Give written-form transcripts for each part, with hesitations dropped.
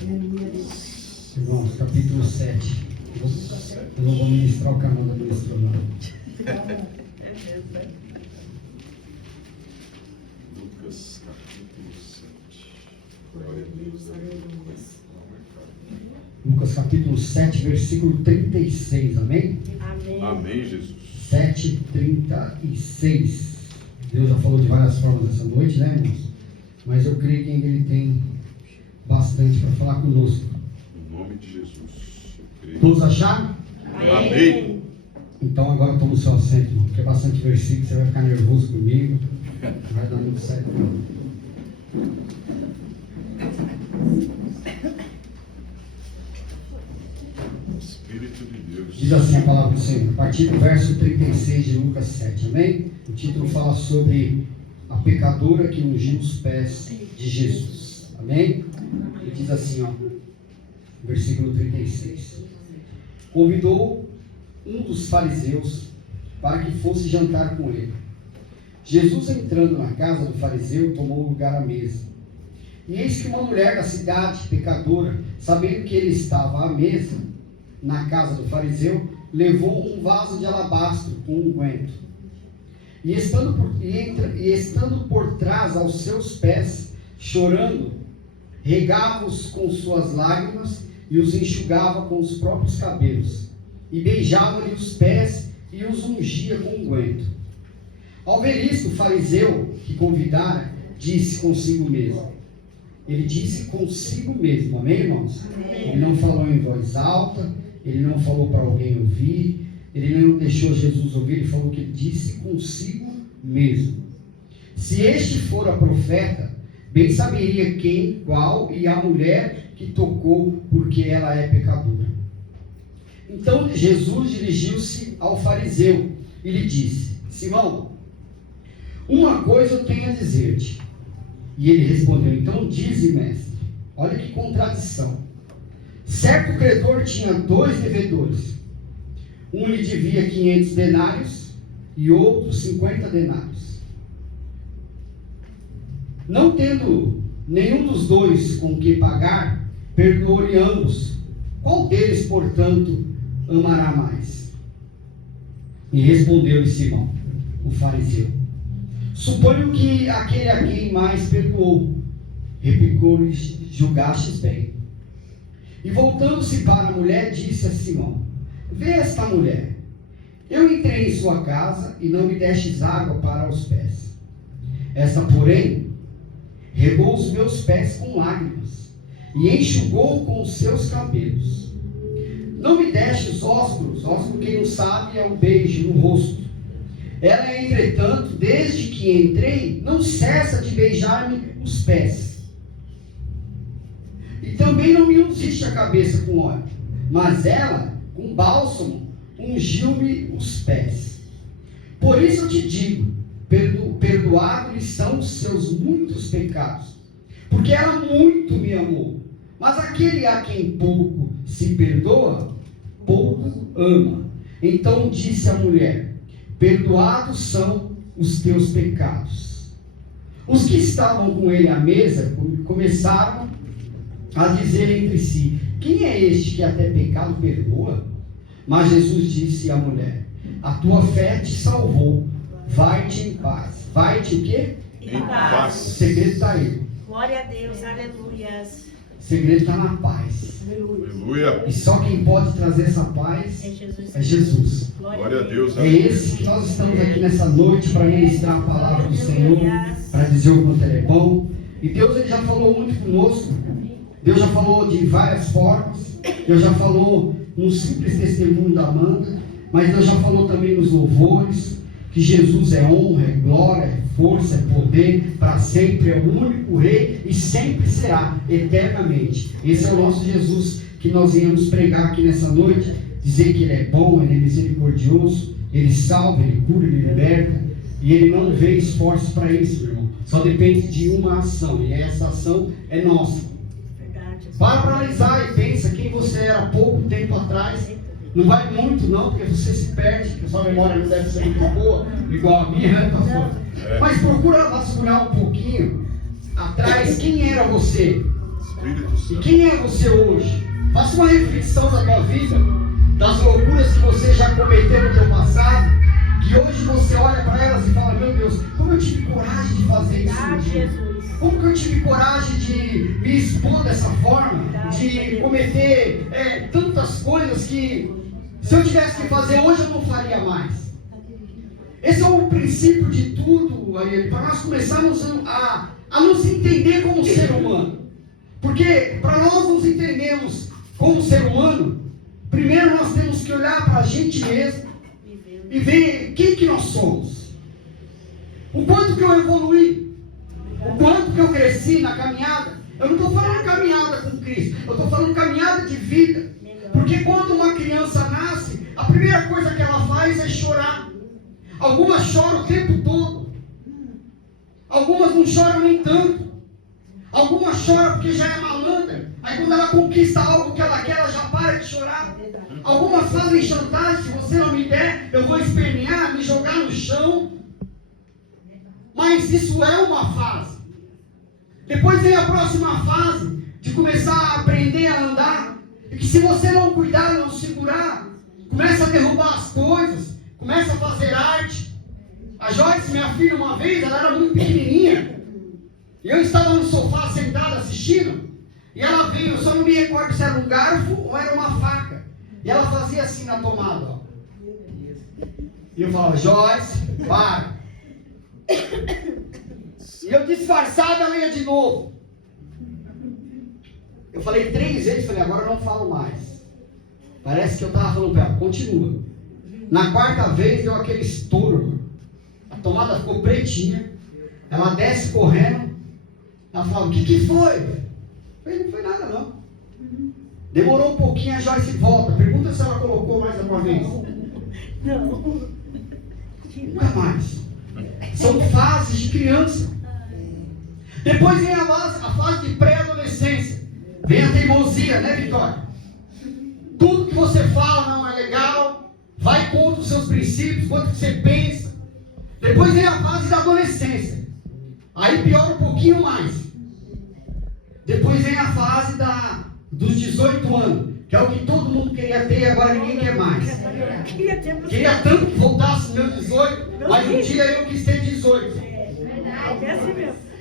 Irmãos, capítulo 7. Eu não vou ministrar o canal da ministra, não. Lucas, capítulo 7. Glória a Deus, aleluia. Lucas, capítulo 7, versículo 36. Amém? Amém. Amém, Jesus. 7:36. Deus já falou de várias formas essa noite, né, irmãos? Mas eu creio que ainda Ele tem bastante para falar conosco. Em nome de Jesus. Eu creio. Todos acharam? Amém. Então agora toma o seu assento, irmão, porque é bastante versículo, você vai ficar nervoso comigo. Não vai dar muito certo, não. Espírito de Deus. Diz assim a palavra do Senhor, a partir do verso 36 de Lucas 7, amém? O título fala sobre a pecadora que ungiu os pés de Jesus, amém? Ele diz assim, ó, versículo 36. Convidou um dos fariseus para que fosse jantar com ele. Jesus, entrando na casa do fariseu, tomou lugar à mesa. E eis que uma mulher da cidade, pecadora, sabendo que ele estava à mesa na casa do fariseu, levou um vaso de alabastro com unguento. E estando por trás aos seus pés, chorando, regava-os com suas lágrimas e os enxugava com os próprios cabelos. E beijava-lhe os pés e os ungia com unguento. Ao ver isto, o fariseu que convidara disse consigo mesmo. Ele disse consigo mesmo, amém, irmãos? Amém. Ele não falou em voz alta, ele não falou para alguém ouvir, ele não deixou Jesus ouvir, ele falou que ele disse consigo mesmo. Se este for a profeta, bem saberia quem, qual e a mulher que tocou, porque ela é pecadora. Então Jesus dirigiu-se ao fariseu e lhe disse: Simão, uma coisa eu tenho a dizer-te. E ele respondeu: então dize, mestre. Olha que contradição. Certo credor tinha 2 devedores. Um lhe devia 500 denários e outro 50 denários. Não tendo nenhum dos dois com que pagar, perdoou-lhe ambos. Qual deles, portanto, amará mais? E respondeu-lhe Simão, o fariseu: suponho que aquele a quem mais perdoou. Replicou-lhe: julgastes bem. E voltando-se para a mulher, disse a Simão: vê esta mulher. Eu entrei em sua casa e não me destes água para os pés. Esta, porém, regou os meus pés com lágrimas e enxugou com os seus cabelos. Não me destes ósculos. Ósculo, quem não sabe, é um beijo no rosto. Ela, entretanto, desde que entrei, não cessa de beijar-me os pés. E também não me ungiste a cabeça com óleo, mas ela, com bálsamo, ungiu-me os pés. Por isso eu te digo, perdoados-lhe são os seus muitos pecados, porque ela muito me amou. Mas aquele a quem pouco se perdoa, pouco ama. Então disse a mulher: perdoados são os teus pecados. Os que estavam com ele à mesa começaram a dizer entre si: quem é este que até pecado perdoa? Mas Jesus disse à mulher: a tua fé te salvou, vai-te em paz. Vai-te o quê? Em paz. O segredo está aí. Glória a Deus, aleluias. O segredo está na paz. Aleluia. E só quem pode trazer essa paz É Jesus. é Jesus. Glória a Deus. É esse que nós estamos aqui nessa noite para ministrar a palavra do Senhor, para dizer o quanto Ele é bom. E Deus, Ele já falou muito conosco. Deus já falou de várias formas. Deus já falou no simples testemunho da Amanda, mas Deus já falou também nos louvores, que Jesus é honra, é glória, é força, é poder, para sempre, é o único Rei e sempre será, eternamente. Esse é o nosso Jesus que nós viemos pregar aqui nessa noite, dizer que Ele é bom, Ele é misericordioso, Ele salva, Ele cura, Ele liberta, e Ele não vê esforços para isso, meu irmão. Só depende de uma ação, e essa ação é nossa. Para analisar e pensa quem você era há pouco tempo atrás. Não vai muito não, porque você se perde, porque sua memória não deve ser muito boa, igual a minha, né, pastor? Mas procura vasculhar um pouquinho atrás, quem era você Espírito E Santo. quem é você hoje? Faça uma reflexão da tua vida, das loucuras que você já cometeu no teu passado, que hoje você olha para elas e fala, meu Deus, como eu tive coragem de fazer isso hoje? Jesus. Como que eu tive coragem de me expor dessa forma, de cometer tantas coisas que se eu tivesse que fazer hoje eu não faria mais? Esse é o princípio de tudo, Ariel, para nós começarmos a nos entender como ser humano. Porque para nós nos entendermos como ser humano, primeiro nós temos que olhar para a gente mesmo e ver quem que nós somos. O quanto que eu evoluí, o quanto que eu cresci na caminhada. Eu não estou falando caminhada com Cristo, eu estou falando caminhada de vida. Porque quando uma criança nasce, a primeira coisa que ela faz é chorar. Algumas choram o tempo todo. Algumas não choram nem tanto. Algumas choram porque já é malandra. Aí quando ela conquista algo que ela quer, ela já para de chorar. Algumas fazem chantagem, se você não me der, eu vou espernear, me jogar no chão. Mas isso é uma fase. Depois vem a próxima fase, de começar a aprender a andar. E que se você não cuidar, não segurar, começa a derrubar as coisas, começa a fazer arte. A Joyce, minha filha, uma vez, ela era muito pequenininha. E eu estava no sofá sentado assistindo. E ela veio, eu só não me recordo se era um garfo ou era uma faca. E ela fazia assim na tomada, ó. E eu falava, Joyce, para. E eu disfarçado, ela ia de novo. Eu falei 3 vezes, falei, agora eu não falo mais. Parece que eu estava falando para ela, continua. Na 4ª vez deu aquele estouro. A tomada ficou pretinha. Ela desce correndo. Ela fala, o que foi? Eu falei, não foi nada não. Demorou um pouquinho, a Joyce volta. Pergunta se ela colocou mais uma vez. Não. Nunca mais. São fases de criança. Depois vem a fase de pré-adolescência. Vem a teimosia, né, Vitória? Tudo que você fala não é legal. Vai contra os seus princípios, contra o que você pensa. Depois vem a fase da adolescência. Aí piora um pouquinho mais. Depois vem a fase dos 18 anos, que é o que todo mundo queria ter e agora ninguém quer mais. Queria tanto que voltasse meus 18, mas um dia eu quis ter 18.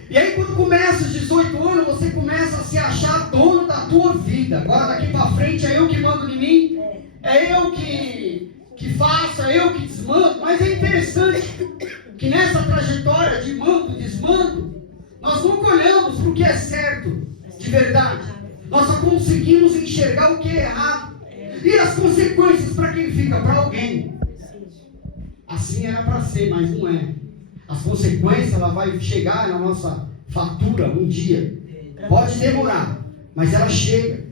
E aí quando começa os 18 anos, você começa a se achar dono da tua vida. Agora daqui para frente é eu que mando em mim, é eu que faço, é eu que desmando. Mas é interessante que nessa trajetória de mando, desmando, nós nunca olhamos para o que é certo, de verdade. Nós só conseguimos enxergar o que é errado. E as consequências para quem fica? Para alguém. Assim era para ser, mas não é. As consequências, ela vai chegar na nossa fatura um dia. Pode demorar, mas ela chega.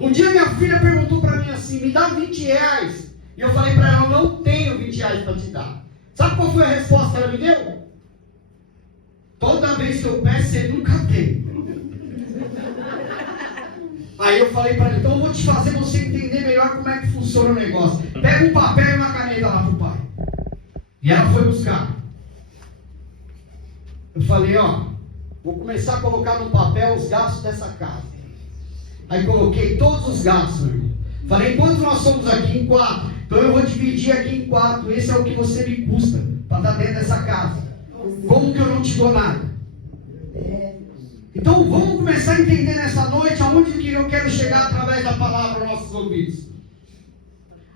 Um dia minha filha perguntou para mim assim, me dá 20 reais. E eu falei para ela, eu não tenho 20 reais para te dar. Sabe qual foi a resposta que ela me deu? Toda vez que eu peço, você nunca tem. Aí eu falei para ela, então eu vou te fazer você entender melhor como é que funciona o negócio. Pega um papel e uma caneta lá pro pai. E ela foi buscar. Eu falei, ó, vou começar a colocar no papel os gastos dessa casa. Aí coloquei todos os gastos, meu irmão. Falei, quantos nós somos aqui? Em 4. Então eu vou dividir aqui em 4. Esse é o que você me custa para estar dentro dessa casa. Como que eu não te dou nada? Então vamos começar a entender nessa noite aonde que eu quero chegar através da palavra aos nossos ouvidos.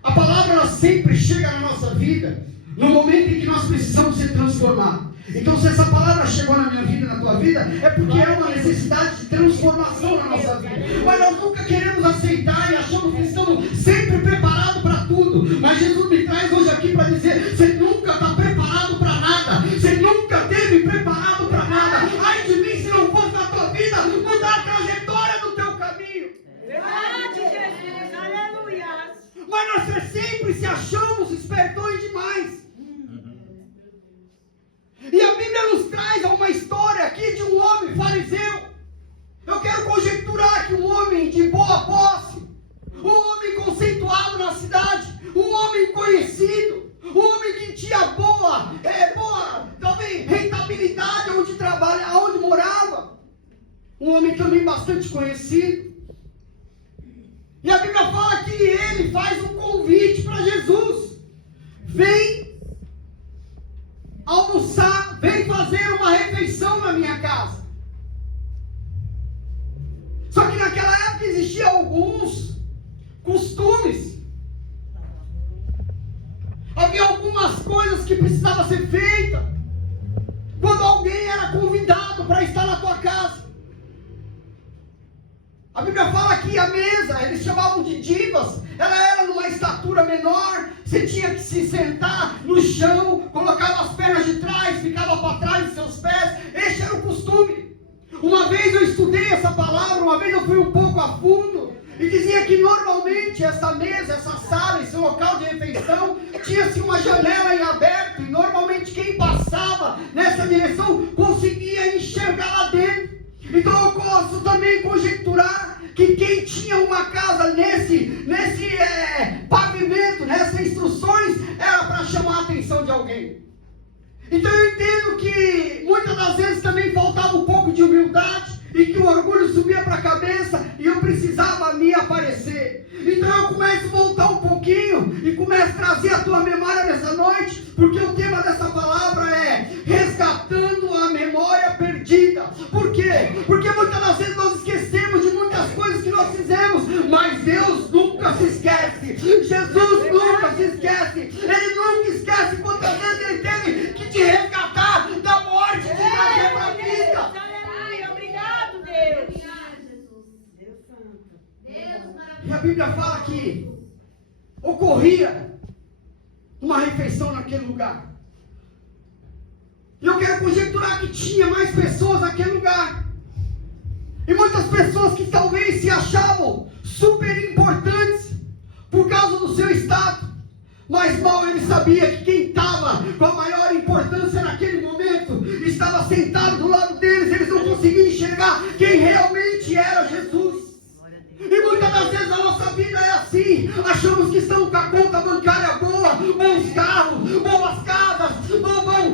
A palavra ela sempre chega na nossa vida no momento em que nós precisamos ser transformados. Então se essa palavra chegou na minha vida e na tua vida, é porque é uma necessidade de transformação na nossa vida. Mas nós nunca queremos aceitar e achamos que estamos sempre preparados para tudo. Mas Jesus me traz hoje aqui para dizer, você nunca está preparado para nada. Você nunca esteve preparado para nada. Ai de mim se não fosse na tua vida mudar a trajetória do teu caminho. Verdade, Jesus, aleluia. Mas nós sempre se achamos espertões demais. E a Bíblia nos traz uma história aqui de um homem fariseu. Eu quero conjecturar que um homem de boa posse, um homem conceituado na cidade, um homem conhecido, um homem que tinha boa, talvez rentabilidade onde trabalha, onde morava. Um um homem também bastante conhecido. E a Bíblia fala que ele faz um convite para Jesus. Vem almoçar, vem fazer uma refeição na minha casa. Só que naquela época existiam alguns costumes. Havia algumas coisas que precisavam ser feitas quando alguém era convidado para estar na tua casa. A Bíblia fala que a mesa, eles chamavam de divas, ela era numa estatura menor, você tinha que se sentar no chão, colocava as pernas de trás, ficava para trás dos seus pés, esse era o costume. Uma vez eu estudei essa palavra, uma vez eu fui um pouco a fundo, e dizia que normalmente essa mesa, essa sala, esse local de refeição, tinha-se uma janela em aberto, e normalmente quem passava nessa direção conseguia enxergar lá dentro. Então eu posso também conjecturar que quem tinha uma casa nesse pavimento, nessas instruções, era para chamar a atenção de alguém. Então eu entendo que muitas das vezes também faltava um pouco de humildade e que o orgulho subia para a cabeça e eu precisava me aparecer. Então eu começo a voltar um pouquinho e começo a trazer a tua memória nessa noite, porque o tema dessa palavra é resgatando a memória perdida. Por quê? Porque muitas das vezes nós esquecemos de muitas coisas que nós fizemos, mas Deus nunca se esquece. Jesus nunca se esquece. Ele nunca esquece quantas vezes Ele teve que te resgatar da morte, te trazer para a vida. Aleluia, obrigado, Deus. E a Bíblia fala que ocorria uma refeição naquele lugar. E eu quero conjecturar que tinha mais pessoas naquele lugar. E muitas pessoas que talvez se achavam super importantes por causa do seu status. Mas mal ele sabia que quem estava com a maior importância naquele momento estava sentado do lado deles. Eles não conseguiam enxergar quem realmente era Jesus. E muitas das vezes a nossa vida é assim. Achamos que estamos com a conta bancária boa, bons carros, boas casas,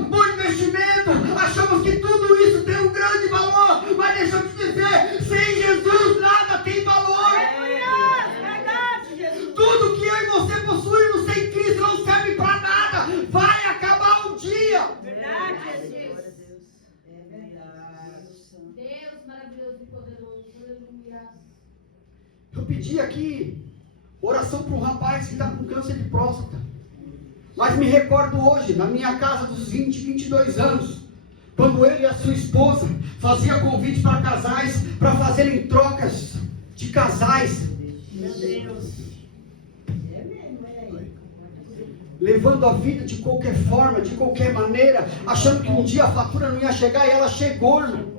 bom investimento. Achamos que tudo isso tem um grande valor. Mas deixa eu te dizer, sem Jesus nada tem valor. Verdade, Jesus. Tudo que eu e você possuímos sem Cristo não serve para nada. Vai acabar um dia. Verdade, Jesus. Deus maravilhoso e poderoso. Aleluia. Eu pedi aqui oração para um rapaz que está com câncer de próstata. Mas me recordo hoje, na minha casa dos 22 anos, quando ele e a sua esposa faziam convite para casais, para fazerem trocas de casais. Meu Deus. Levando a vida de qualquer forma, de qualquer maneira, achando que um dia a fatura não ia chegar, e ela chegou, irmão.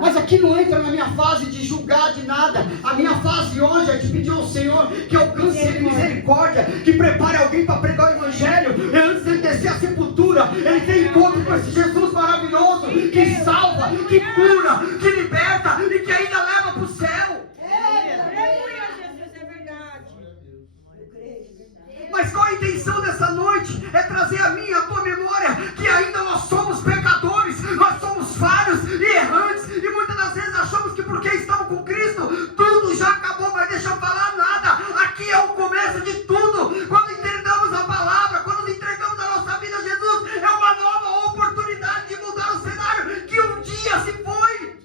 Mas aqui não entra na minha fase de julgar de nada. A minha fase hoje é de pedir ao Senhor que alcance Ele misericórdia, que prepare alguém para pregar o Evangelho. E antes de ele descer a sepultura, ele tem encontro com esse Jesus maravilhoso, que salva, que cura, que liberta e que ainda leva para o céu. Aleluia, Jesus, é verdade. Mas qual a intenção dessa noite? É trazer a minha, a tua memória, que ainda nós somos pecadores, nós somos falhos e errantes, e muitas das vezes achamos que porque estamos com Cristo, tudo já acabou. Mas deixa eu falar nada, aqui é o começo de tudo. Quando entregamos a palavra, quando entregamos a nossa vida a Jesus, é uma nova oportunidade de mudar o cenário que um dia se foi.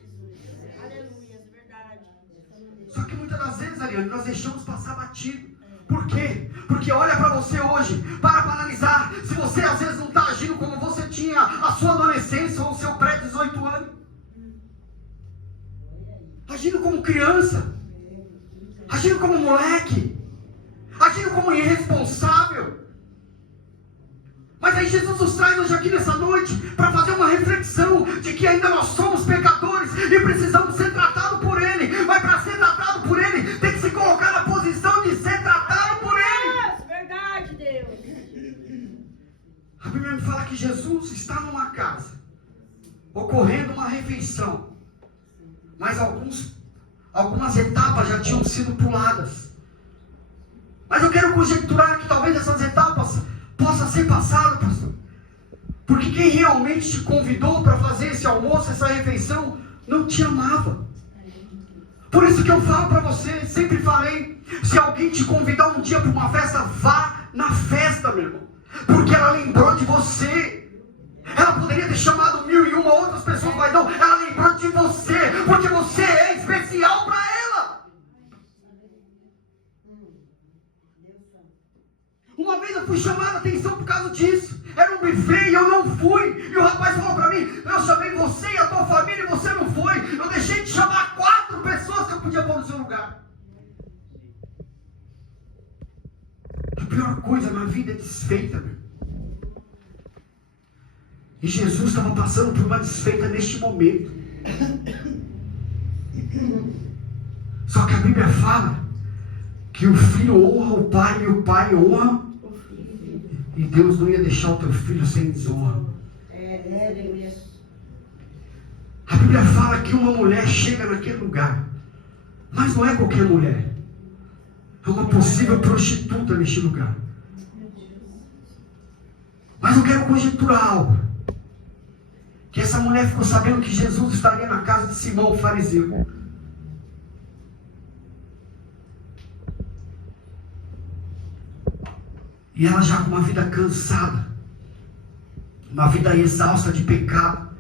Aleluia, é verdade. Só que muitas das vezes, Ariane, nós deixamos passar batido. Por quê? Porque olha para você hoje, para analisar se você às vezes não está agindo como você tinha a sua adolescência ou o seu pré-18 anos. Agindo como criança, agindo como moleque, agindo como irresponsável. Mas aí Jesus nos traz hoje aqui nessa noite para fazer uma reflexão de que ainda nós somos pecadores e precisamos ser tratados por Ele. Mas para ser tratado por Ele, tem que se colocar na posição de ser tratado por Ele. Verdade, Deus. A Bíblia me fala que Jesus está numa casa, ocorrendo uma refeição. Mas algumas etapas já tinham sido puladas. Mas eu quero conjecturar que talvez essas etapas possam ser passadas, pastor. Porque quem realmente te convidou para fazer esse almoço, essa refeição, não te amava. Por isso que eu falo para você, sempre falei, se alguém te convidar um dia para uma festa, vá na festa, meu irmão. Porque ela lembrou de você. Ela poderia ter chamado 1001 outras pessoas, mas não, ela lembrou de você, porque você é especial para ela. Uma vez eu fui chamar a atenção por causa disso. Era um buffet e eu não fui. E o rapaz falou para mim, eu chamei você e a tua família e você não foi. Eu deixei de chamar 4 pessoas que eu podia pôr no seu lugar. A pior coisa na vida é desfeita, meu. E Jesus estava passando por uma desfeita neste momento. Só que a Bíblia fala que o filho honra o pai e o pai honra. E Deus não ia deixar o teu filho sem desonra. A Bíblia fala que uma mulher chega naquele lugar. Mas não é qualquer mulher. É uma possível prostituta neste lugar. Mas eu quero conjecturar algo. Que essa mulher ficou sabendo que Jesus estaria na casa de Simão, o fariseu. E ela já com uma vida cansada, uma vida exausta de pecado,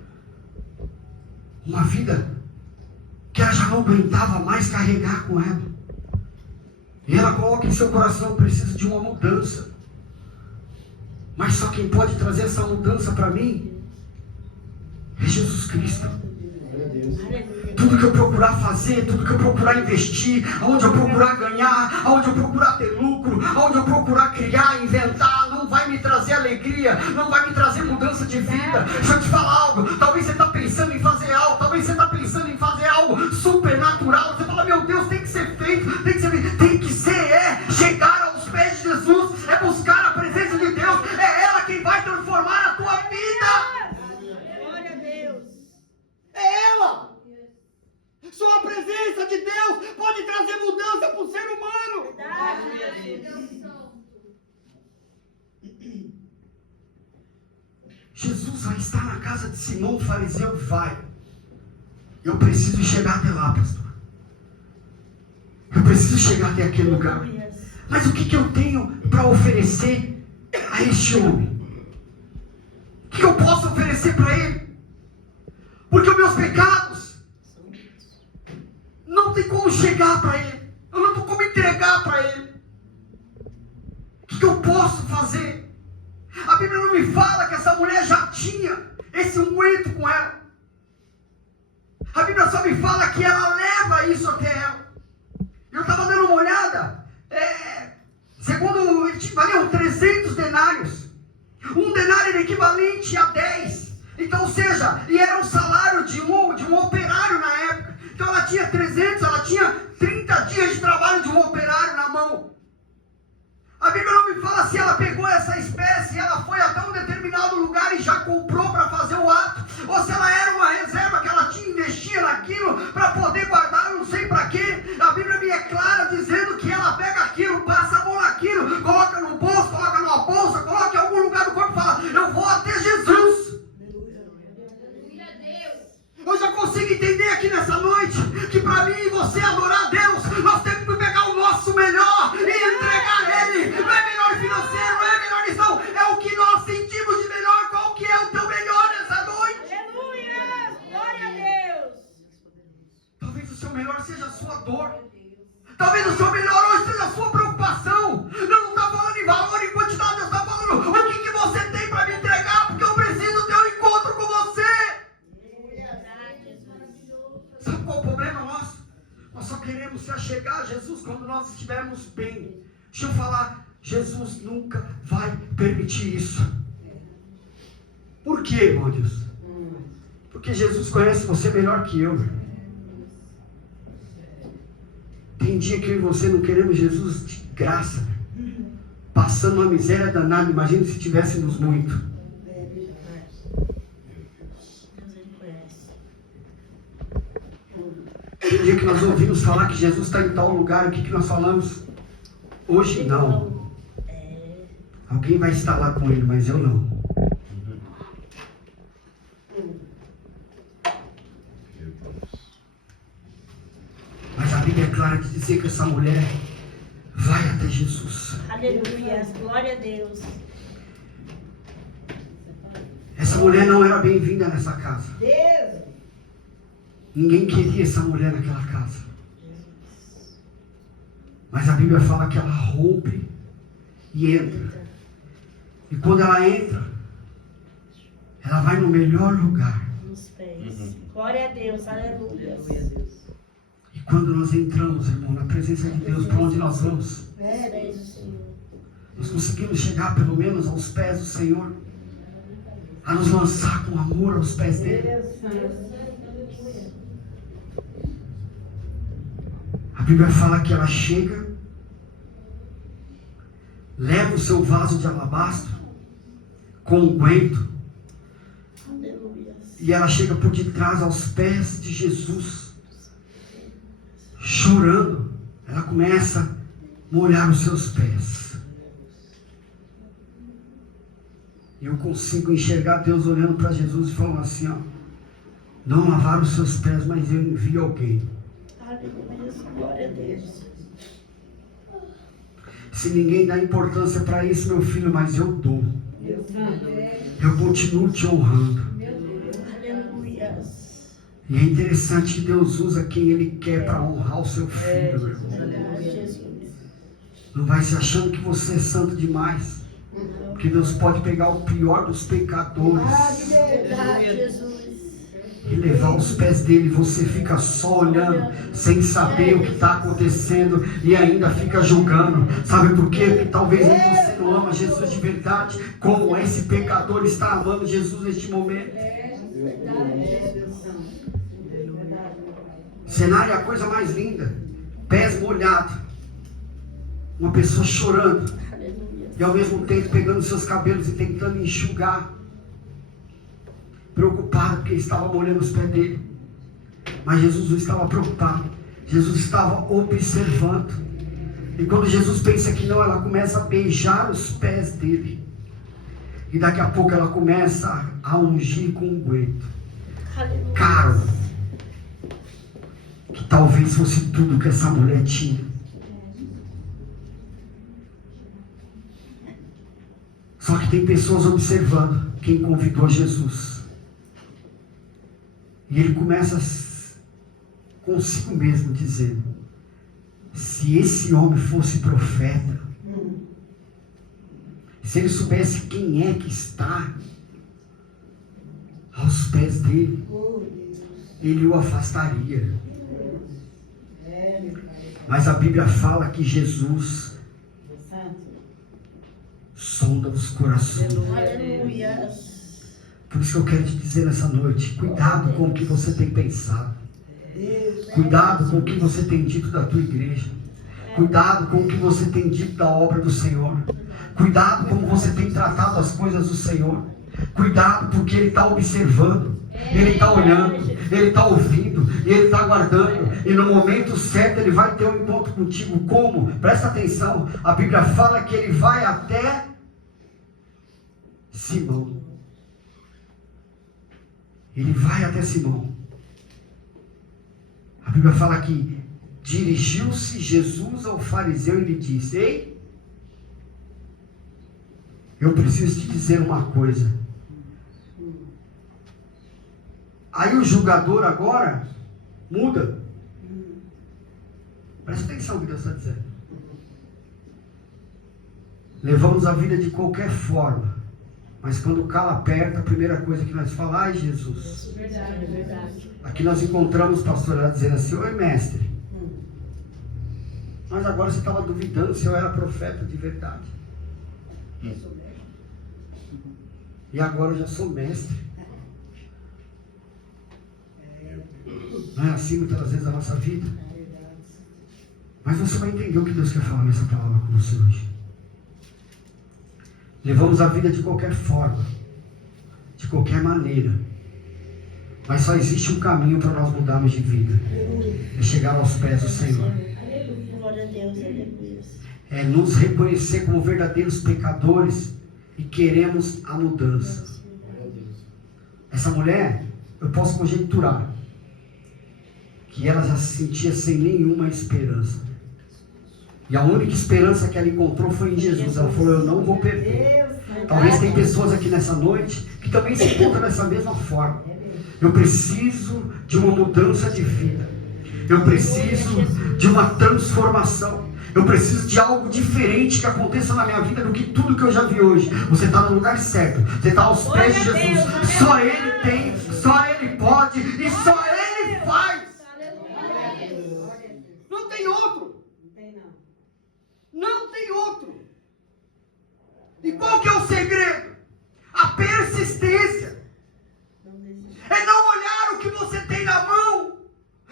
uma vida que ela já não aguentava mais carregar com ela. E ela coloca em seu coração, preciso de uma mudança. Mas só quem pode trazer essa mudança para mim é Jesus Cristo. Tudo que eu procurar fazer, tudo que eu procurar investir, aonde eu procurar ganhar, aonde eu procurar ter lucro, aonde eu procurar criar, inventar, não vai me trazer alegria, não vai me trazer mudança de vida. Deixa eu te falar algo, talvez você está pensando em fazer algo, talvez você está pensando em fazer algo supernatural, você fala, meu Deus, tem que ser feito, tem que ser, chegar aos pés de Jesus, é buscar a presença de Deus, é ela quem vai transformar a tua vida. Glória a Deus. É ela. Só a presença de Deus pode trazer mudança para o ser humano. Jesus vai estar na casa de Simão, o fariseu, vai. Eu preciso chegar até lá, pastor. Eu preciso chegar até aquele lugar. Mas o que eu tenho para oferecer a este homem? O que eu posso oferecer para ele? Porque os meus pecados não tem como chegar para ele. Eu não tenho como entregar para ele. O que eu posso fazer? A Bíblia não me fala que essa mulher já tinha esse unguento com ela. A Bíblia só me fala que ela leva isso até ela. Eu estava dando uma olhada. Segundo, valiam 300 denários. Um denário era equivalente a 10. Então, ou seja, e era o salário de um operário na época. Então ela tinha 300, ela tinha 30 dias de trabalho de um operário na mão. A Bíblia não me fala se ela pegou essa espécie e ela foi até um determinado lugar e já comprou para fazer o ato, ou se ela era uma reserva que ela tinha investia naquilo para poder guardar, eu não sei para quê. A Bíblia me é clara dizendo que ela pega aquilo, passa a mão naquilo, coloca no bolso, coloca numa bolsa, coloca em algum lugar do corpo e fala, eu vou até Jesus. Eu já consigo entender aqui nessa noite que para mim e você adorar a Deus, nós temos que pegar o nosso melhor e entregar a Ele. Não é melhor financeiro, não é melhor lição, é o que nós sentimos de melhor. Qual que é o teu melhor nessa noite? Aleluia! Glória a Deus! Talvez o seu melhor seja a sua dor. Talvez o seu melhor hoje seja a sua preocupação. Eu não estou falando em valor, em quantidade, eu estou falando o que você tem para me entregar, porque eu preciso ter um encontro com você. Sabe qual é o problema nosso? Nós só queremos se achegar a Jesus quando nós estivermos bem. Deixa eu falar, Jesus nunca vai permitir isso. Por quê, meu Deus? Porque Jesus conhece você melhor que eu. Tem dia que eu e você não queremos Jesus de graça, passando uma miséria danada. Imagina se tivéssemos muito. Tem dia que nós ouvimos falar que Jesus está em tal lugar, o que nós falamos? Hoje não. Alguém vai estar lá com ele, mas eu não. Bíblia é clara de dizer que essa mulher vai até Jesus. Aleluia. Glória a Deus. Essa mulher não era bem-vinda nessa casa. Ninguém queria essa mulher naquela casa. Mas a Bíblia fala que ela rompe e entra. E quando ela entra, ela vai no melhor lugar. Nos pés. Glória a Deus. Aleluia. E quando nós entramos, irmão, na presença de Deus, para onde nós vamos? Nos pés do Senhor. Nós conseguimos chegar pelo menos aos pés do Senhor, a nos lançar com amor aos pés dele. A Bíblia fala que ela chega, leva o seu vaso de alabastro com unguento, Aleluia. e ela chega por detrás aos pés de Jesus, chorando. Ela começa a molhar os seus pés. E eu consigo enxergar Deus olhando para Jesus e falando assim, ó: não lavaram os seus pés, mas eu envio alguém. Aleluia. Glória a Deus. Se ninguém dá importância para isso, meu filho, mas eu dou. Eu continuo te honrando. Aleluia. E é interessante que Deus usa quem Ele quer para honrar o seu filho, meu irmão. Jesus. Não vai se achando que você é santo demais, porque Deus pode pegar o pior dos pecadores Verdade, Jesus. e levar aos pés dele. Você fica só olhando, sem saber o que está acontecendo, e ainda fica julgando. Sabe por quê? Porque talvez você não ama Jesus de verdade, como esse pecador está amando Jesus neste momento. Cenário é a coisa mais linda. Pés molhados, uma pessoa chorando, e ao mesmo tempo pegando seus cabelos e tentando enxugar, preocupado porque estava molhando os pés dele. Mas Jesus não estava preocupado, Jesus estava observando. E quando Jesus pensa que não, ela começa a beijar os pés dele, e daqui a pouco ela começa a ungir com unguento caro, que talvez fosse tudo que essa mulher tinha. Só que tem pessoas observando quem convidou Jesus. E ele começa consigo mesmo dizendo: se esse homem fosse profeta, se ele soubesse quem é que está aos pés dele, ele o afastaria. Mas a Bíblia fala que Jesus sonda os corações. Aleluia. Por isso que eu quero te dizer nessa noite: cuidado com o que você tem pensado, cuidado com o que você tem dito da tua igreja, cuidado com o que você tem dito da obra do Senhor, cuidado como você tem tratado as coisas do Senhor. Cuidado, porque Ele está observando, Ele está olhando, Ele está ouvindo, e Ele está aguardando, e no momento certo Ele vai ter um encontro contigo. Como? Presta atenção, a Bíblia fala que Ele vai até Simão. Ele vai até Simão. A Bíblia fala que dirigiu-se Jesus ao fariseu e lhe disse: ei, eu preciso te dizer uma coisa. Aí o julgador agora muda. Presta atenção no que Deus está dizendo. Levamos a vida de qualquer forma, mas quando o calo aperta, a primeira coisa que nós falamos: ai, Jesus. Verdade, verdade. Aqui nós encontramos o pastor lá dizendo assim: oi, mestre, mas agora você estava duvidando se eu era profeta de verdade. E agora eu já sou mestre. Não é assim muitas vezes a nossa vida? Mas você vai entender o que Deus quer falar nessa palavra com você hoje. Levamos a vida de qualquer forma, de qualquer maneira, mas só existe um caminho para nós mudarmos de vida: é chegar aos pés do Senhor, Glória a Deus, aleluia. é nos reconhecer como verdadeiros pecadores e queremos a mudança. Essa mulher, eu posso conjecturar, que ela já se sentia sem nenhuma esperança. E a única esperança que ela encontrou foi em Jesus. Ela falou, eu não vou perder. Talvez tem pessoas aqui nessa noite que também se encontram dessa mesma forma. Eu preciso de uma mudança de vida. Eu preciso de uma transformação. Eu preciso de algo diferente que aconteça na minha vida do que tudo que eu já vi hoje. Você está no lugar certo. Você está aos pés de Jesus. Só Ele tem, só Ele pode e só Ele faz. Não tem outro. Não tem outro. E qual que é o segredo? A persistência. É não olhar o que você tem na mão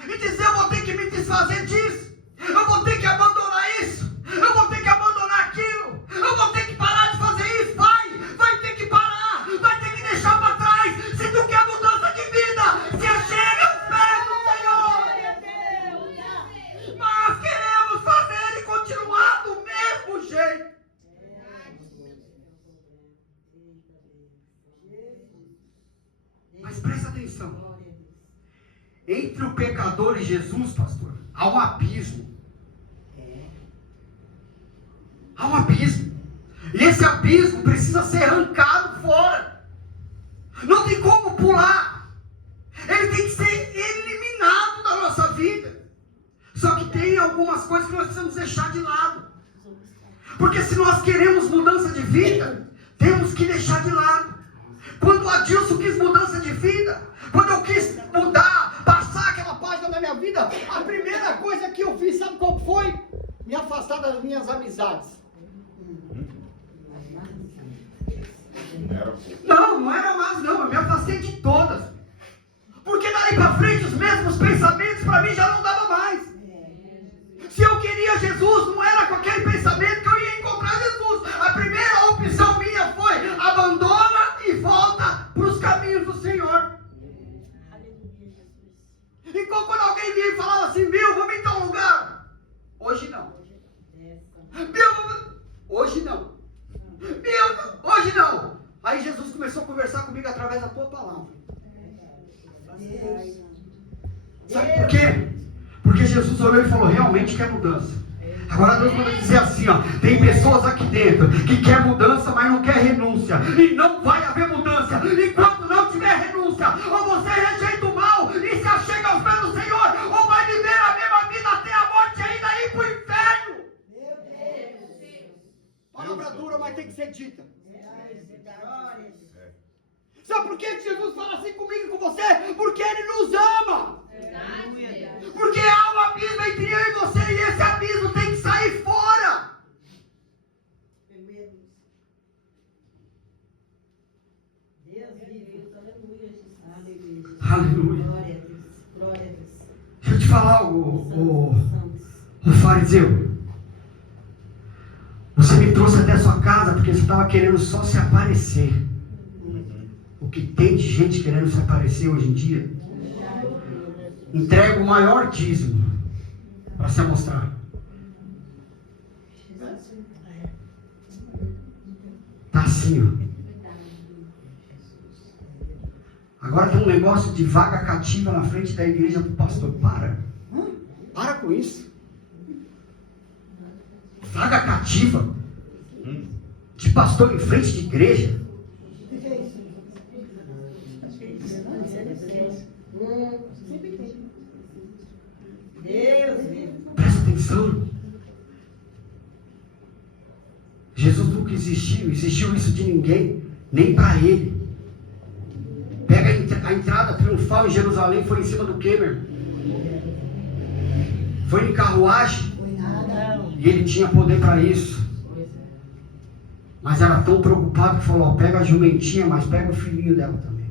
e dizer, eu vou ter que me desfazer disso. Eu vou ter que abandonar isso. Eu vou ter que abandonar aquilo. Eu vou ter que parar de fazer isso. Vai ter que parar. Vai ter que deixar para trás. Se tu quer mudança de vida, se achega aos pés do Senhor. Mas queremos fazer ele continuar do mesmo jeito. Mas presta atenção. Entre o pecador e Jesus, pastor, há um abismo. Há um abismo. E esse abismo precisa ser arrancado fora. Não tem como pular. Ele tem que ser eliminado da nossa vida. Só que tem algumas coisas que nós precisamos deixar de lado. Porque se nós queremos mudança de vida, temos que deixar de lado. Quando o Adilson quis mudança de vida, quando eu quis mudar, passar aquela página da minha vida, a primeira coisa que eu fiz, sabe qual foi? Me afastar das minhas amizades. Não era mais não, eu me afastei de todas. Porque daí para frente os mesmos pensamentos para mim já não dava mais. Se eu queria Jesus, não era com aquele pensamento que eu ia encontrar Jesus. A primeira opção minha foi, abandona e volta para os caminhos do Senhor. Então quando alguém vinha e falava assim, Bill, vamos em tal lugar. Hoje não. Bill, hoje não. Bill, hoje não. Aí Jesus começou a conversar comigo através da tua palavra. Sabe por quê? Porque Jesus olhou e falou, realmente quer mudança. Agora Deus manda dizer assim, ó, tem pessoas aqui dentro que quer mudança, mas não quer renúncia. E não vai haver mudança enquanto não tiver renúncia. Ou você rejeita o mal e se achega aos pés do Senhor, ou vai viver a mesma vida até a morte e ainda ir para o inferno. Palavra dura, mas tem que ser dita. Sabe por que Jesus fala assim comigo e com você? Porque Ele nos ama. Porque há um abismo entre eu e você e esse abismo tem que sair fora. Aleluia. Deixa eu te falar algo, o fariseu. Você me trouxe até a sua casa porque você estava querendo só se aparecer. O que tem de gente querendo se aparecer hoje em dia? Entrega o maior dízimo para se amostrar. Está assim, ó. Agora tem um negócio de vaga cativa na frente da igreja do pastor. Para com isso. Vaga cativa de pastor em frente de igreja. Presta atenção. Jesus nunca existiu isso de ninguém, nem para ele. Pega a entrada triunfal em Jerusalém, foi em cima do quê, meu irmão? Foi em carruagem. E ele tinha poder para isso. Mas era tão preocupado que falou, ó, pega a jumentinha, mas pega o filhinho dela também.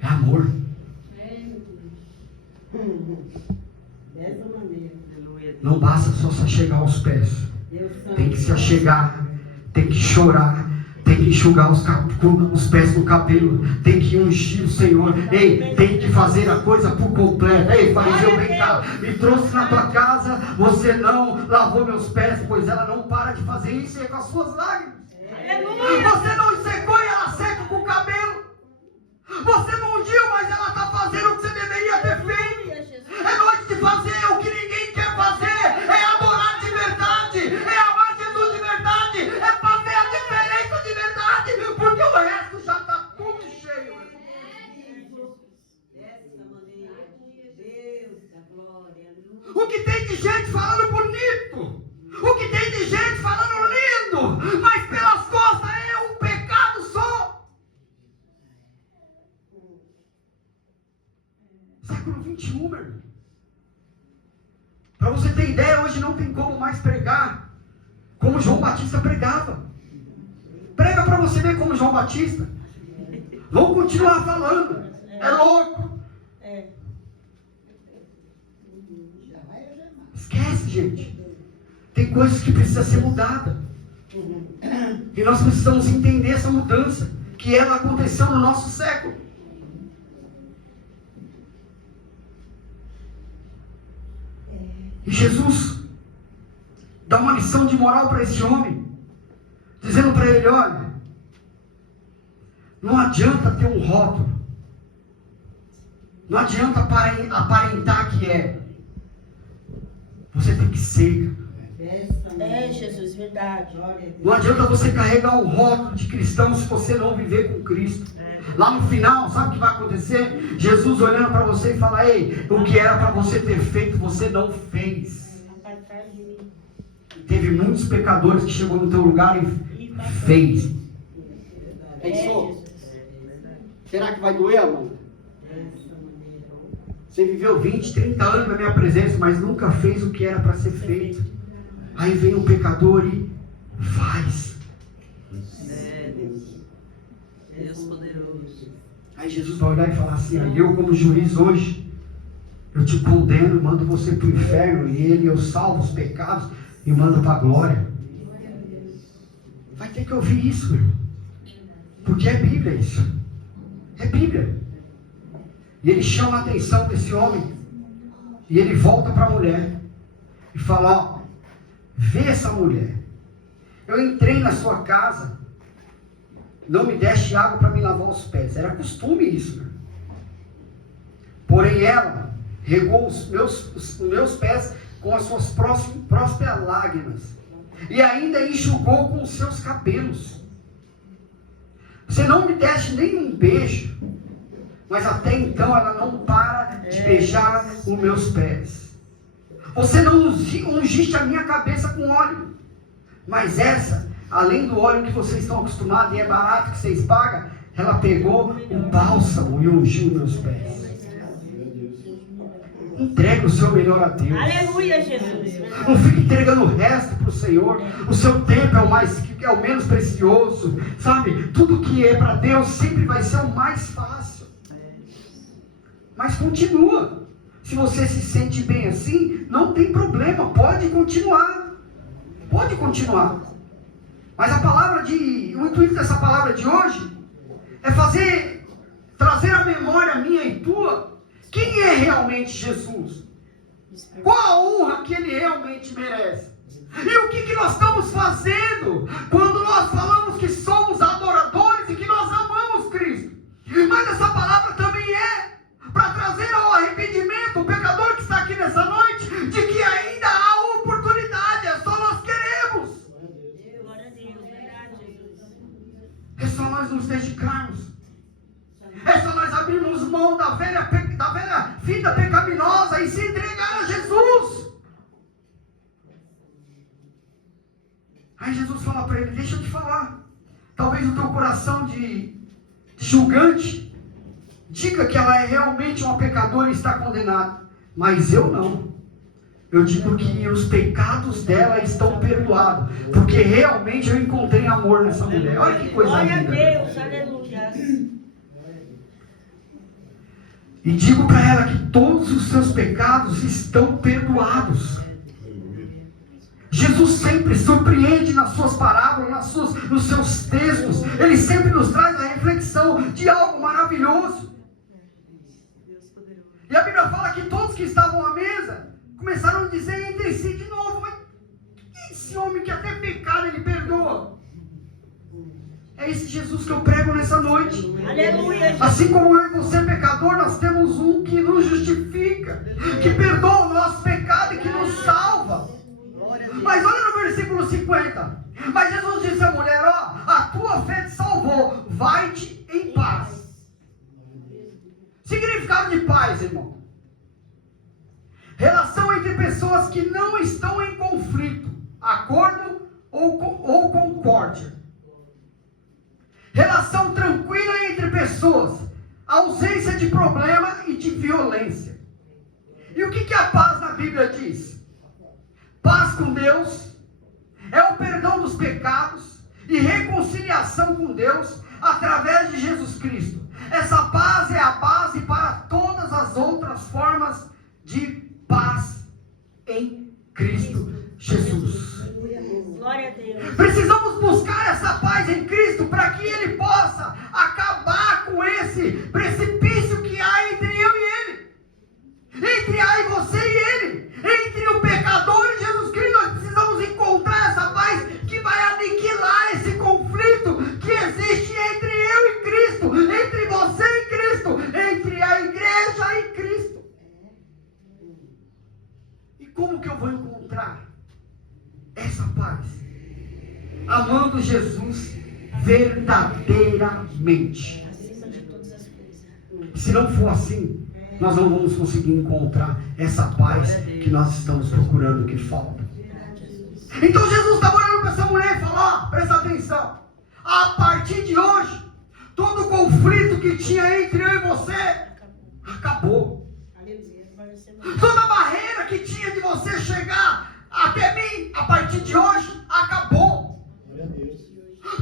É amor. Não basta só se achegar aos pés. Tem que se achegar, tem que chorar, tem que enxugar os pés no cabelo, tem que ungir o Senhor. Ei, tem que fazer a coisa por completo. Ei, fariseu, vem cá, me trouxe na tua casa, você não lavou meus pés, pois ela não para de fazer isso, e é com as suas lágrimas. Você não secou e ela seca com o cabelo. Você não ungiu, mas ela está fazendo o que você deveria ter feito. gente falando bonito, o que tem de gente falando lindo, mas pelas costas é um pecado só. Século 21, meu irmão. Para você ter ideia, hoje não tem como mais pregar como João Batista pregava. Prega para você ver como João Batista. Vamos continuar falando. É louco. Esquece, gente. Tem coisas que precisam ser mudadas. E nós precisamos entender essa mudança, que ela aconteceu no nosso século. E Jesus dá uma lição de moral para esse homem, dizendo para ele: olha, não adianta ter um rótulo, não adianta aparentar que é, você tem que ser. Jesus, verdade. Não adianta você carregar um rótulo de cristão se você não viver com Cristo. Lá no final, sabe o que vai acontecer? Jesus olhando para você e fala: ei, o que era para você ter feito, você não fez. Teve muitos pecadores que chegou no teu lugar e fez. Pensou? Será que vai doer, amor? Você viveu 20, 30 anos na minha presença, mas nunca fez o que era para ser feito. Aí vem o pecador e faz. Deus poderoso. Aí Jesus vai olhar e falar assim: eu como juiz hoje, eu te condeno, mando você para o inferno, e eu salvo os pecados e mando para a glória. Vai ter que ouvir isso, meu irmão. Porque é Bíblia isso. É Bíblia. E ele chama a atenção desse homem, e ele volta para a mulher e fala: ó, vê essa mulher. Eu entrei na sua casa, não me deste água para me lavar os pés. Era costume isso, né? Porém ela regou os meus pés com as suas próprias lágrimas, e ainda enxugou com os seus cabelos. Você não me deste nenhum beijo, mas até então ela não para de beijar os meus pés. Você não ungiste a minha cabeça com óleo, mas essa, além do óleo que vocês estão acostumados e é barato que vocês pagam, ela pegou o bálsamo e ungiu meus pés. Entregue o seu melhor a Deus. Aleluia, Jesus. Não fique entregando o resto para o Senhor. O seu tempo é o menos precioso. Sabe? Tudo que é para Deus sempre vai ser o mais fácil. Mas continua. Se você se sente bem assim, não tem problema. Pode continuar. Pode continuar. Mas o intuito dessa palavra de hoje é trazer a memória minha e tua. Quem é realmente Jesus? Qual a honra que ele realmente merece? E o que nós estamos fazendo quando nós falamos que somos adoradores e que nós amamos Cristo? Mas essa palavra também é para trazer ao arrependimento o pecador que está aqui nessa noite, de que ainda há oportunidade, é só nós queremos. Glória a Deus, verdade, Jesus. É só nós nos dedicarmos. É só nós abrirmos mão da velha vida pecaminosa e se entregar a Jesus. Aí Jesus fala para ele: deixa eu te falar. Talvez o teu coração de julgante diga que ela é realmente uma pecadora e está condenada. Mas eu não. Eu digo que os pecados dela estão perdoados. Porque realmente eu encontrei amor nessa mulher. Olha que coisa linda. Glória a Deus, aleluia. E digo para ela que todos os seus pecados estão perdoados. Jesus sempre surpreende nas suas parábolas, nos seus textos. Ele sempre nos traz a reflexão de algo maravilhoso. E a Bíblia fala que todos que estavam à mesa começaram a dizer entre si de novo: mas esse homem que até pecado ele perdoa? É esse Jesus que eu prego nessa noite. Aleluia. Assim como eu e você, pecador, nós temos um que nos justifica, que perdoa o nosso pecado e que nos salva. Mas olha no versículo 50. Mas Jesus disse à mulher: ó, a tua fé te salvou, vai-te em paz. Significado de paz, irmão: relação entre pessoas que não estão em conflito, acordo ou concórdia. Relação tranquila entre pessoas, ausência de problema e de violência. E o que a paz na Bíblia diz? Paz com Deus é o perdão dos pecados e reconciliação com Deus através de Jesus Cristo. Essa paz é a base para todas as outras formas de paz em Cristo Jesus. Glória a Deus. Precisamos buscar essa paz em Cristo para que Ele possa acabar com esse precipício que há entre eu e Ele, entre eu e você e Ele, entre o pecador e Jesus Cristo. Nós precisamos encontrar essa paz que vai aniquilar esse conflito que existe entre eu e Cristo, entre você e Cristo, entre a igreja e Cristo. E como que eu vou encontrar essa paz? Amando Jesus verdadeiramente. Acima de todas as coisas. Se não for assim, nós não vamos conseguir encontrar essa paz que nós estamos procurando, que falta. Então Jesus estava olhando para essa mulher e falou: ó, presta atenção, a partir de hoje, todo o conflito que tinha entre eu e você acabou. Toda a barreira que tinha de você chegar até mim, a partir de hoje, acabou.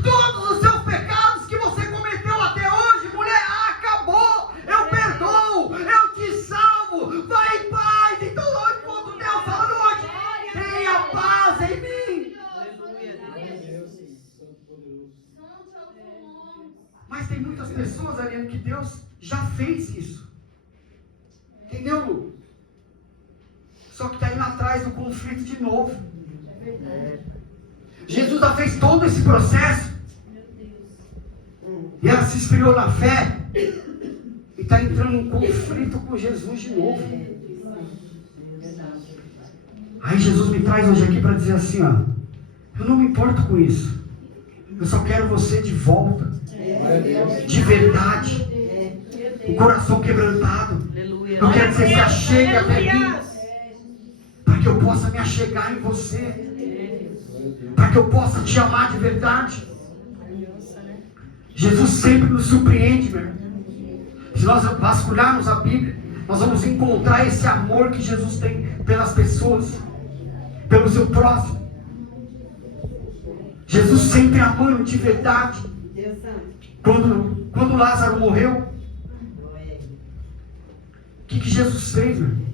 Todos os seus pecados que você cometeu até hoje, mulher, acabou. Eu perdoo, eu te salvo. Vai em paz. Então, hoje, quando Deus falando hoje, tenha paz em mim. Mas tem muitas pessoas ali que Deus já fez isso. Entendeu, Lu? Só que está indo atrás do conflito de novo. Jesus já fez todo esse processo. E ela se esfriou na fé. E está entrando em conflito com Jesus de novo. Aí Jesus me traz hoje aqui para dizer assim, ó: eu não me importo com isso. Eu só quero você de volta. De verdade. O coração quebrantado. Eu quero que você se achegue até mim, para que eu possa me achegar em você, para que eu possa te amar de verdade. Jesus sempre nos surpreende, meu irmão. Se nós vasculharmos a Bíblia, nós vamos encontrar esse amor que Jesus tem pelas pessoas, pelo seu próximo. Jesus sempre amando de verdade. Quando Lázaro morreu, o que Jesus fez, meu irmão?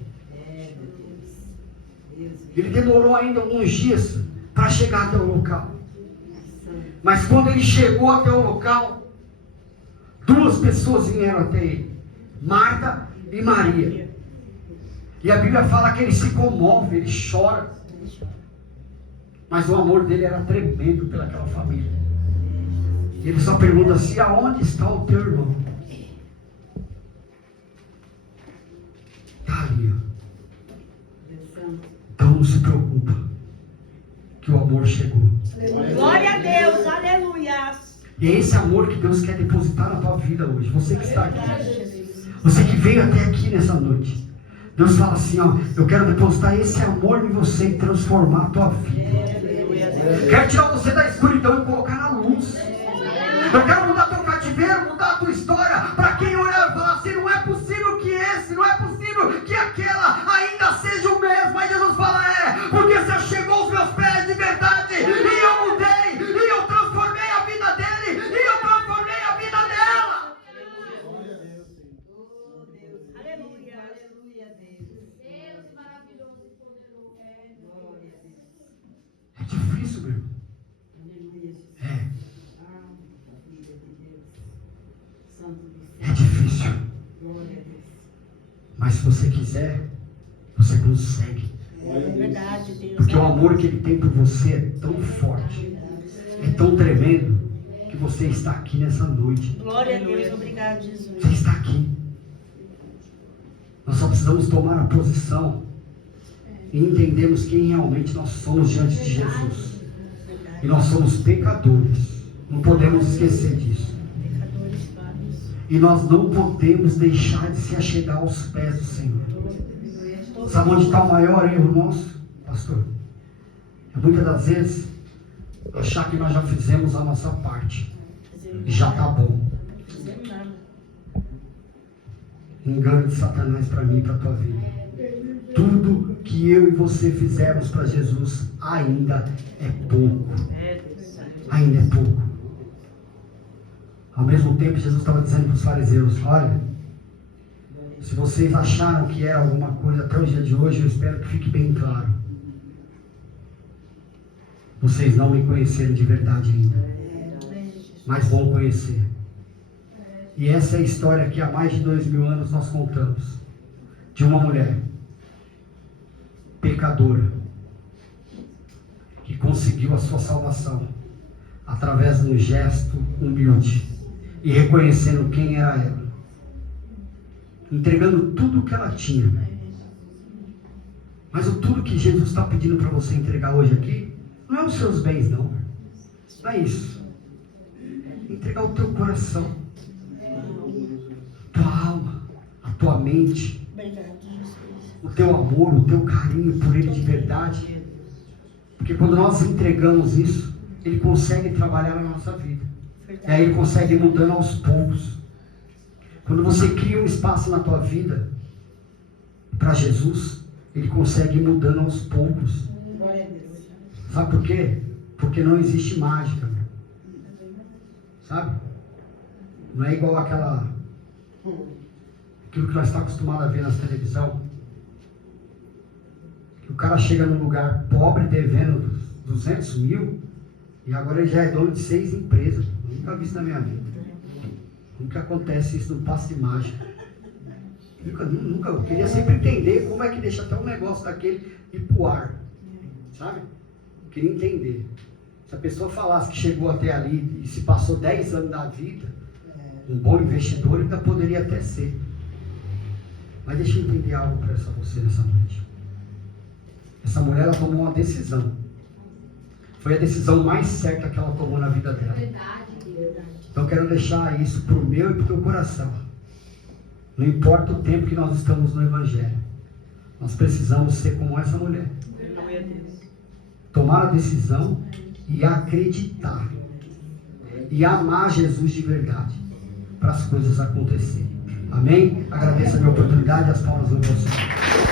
Ele demorou ainda alguns dias para chegar até o local. Mas quando ele chegou até o local, duas pessoas vieram até ele: Marta e Maria. E a Bíblia fala que ele se comove, ele chora. Mas o amor dele era tremendo pelaquela família. E ele só pergunta assim: aonde está o teu irmão? Está ali, ó. Então não se preocupa, que o amor chegou. Glória a Deus, aleluia. E é esse amor que Deus quer depositar na tua vida hoje. Você que está aqui, você que veio até aqui nessa noite, Deus fala assim, ó: eu quero depositar esse amor em você e transformar a tua vida. Quero tirar você da escuridão e colocar na luz. Eu quero mudar teu cativeiro, mudar a tua história, para quem olhar e falar assim: não é possível que esse, não é possível que aquela ainda seja o mesmo. Mas Jesus fala: é, porque você chegou aos meus pés de verdade, e eu mudei, e eu transformei a vida dele, e eu transformei a vida dela. Aleluia. Deus maravilhoso e poderoso. É difícil, meu irmão. É difícil. Mas se você quiser, você consegue. É verdade, Deus. Porque o amor que Ele tem por você é tão forte, é tão tremendo, que você está aqui nessa noite. Glória a Deus, obrigado, Jesus. Você está aqui. Nós só precisamos tomar a posição e entendermos quem realmente nós somos diante de Jesus. E nós somos pecadores. Não podemos esquecer disso. Pecadores vários. E nós não podemos deixar de se achegar aos pés do Senhor. Sabe onde está o maior erro nosso, pastor? É muitas das vezes achar que nós já fizemos a nossa parte e já está bom. Fizemos nada. Engano de Satanás para mim e para a tua vida. Tudo que eu e você fizermos para Jesus ainda é pouco. Ainda é pouco. Ao mesmo tempo, Jesus estava dizendo para os fariseus: olha, se vocês acharam que era alguma coisa até o dia de hoje, eu espero que fique bem claro. Vocês não me conheceram de verdade ainda, mas vão conhecer. E essa é a história que há mais de 2000 anos nós contamos, de uma mulher pecadora que conseguiu a sua salvação através de um gesto humilde e reconhecendo quem era ela, entregando tudo o que ela tinha. Mas o tudo que Jesus está pedindo para você entregar hoje aqui não é os seus bens, não é isso. Entregar o teu coração, tua alma, a tua mente, Obrigado, Jesus. o teu amor, o teu carinho por Ele de verdade. Porque quando nós entregamos isso, Ele consegue trabalhar na nossa vida. E aí Ele consegue ir mudando aos poucos. Quando você cria um espaço na tua vida para Jesus, Ele consegue ir mudando aos poucos. Sabe por quê? Porque não existe mágica. Sabe? Não é igual aquilo que nós estamos acostumados a ver na televisão. Que o cara chega num lugar pobre devendo 200 mil e agora ele já é dono de 6 empresas. Eu nunca vi isso na minha vida. Nunca acontece isso no passe de mágica. Nunca. Eu queria sempre entender como é que deixa até um negócio daquele ir pro ar. Sabe? Eu queria entender. Se a pessoa falasse que chegou até ali e se passou 10 anos da vida, um bom investidor ainda poderia até ser. Mas deixa eu entender algo para você nessa noite. Essa mulher, ela tomou uma decisão. Foi a decisão mais certa que ela tomou na vida dela. Então eu quero deixar isso para o meu e para o teu coração. Não importa o tempo que nós estamos no Evangelho, nós precisamos ser como essa mulher. Tomar a decisão e acreditar. E amar Jesus de verdade, para as coisas acontecerem. Amém? Agradeço a minha oportunidade e as palmas do meu Senhor.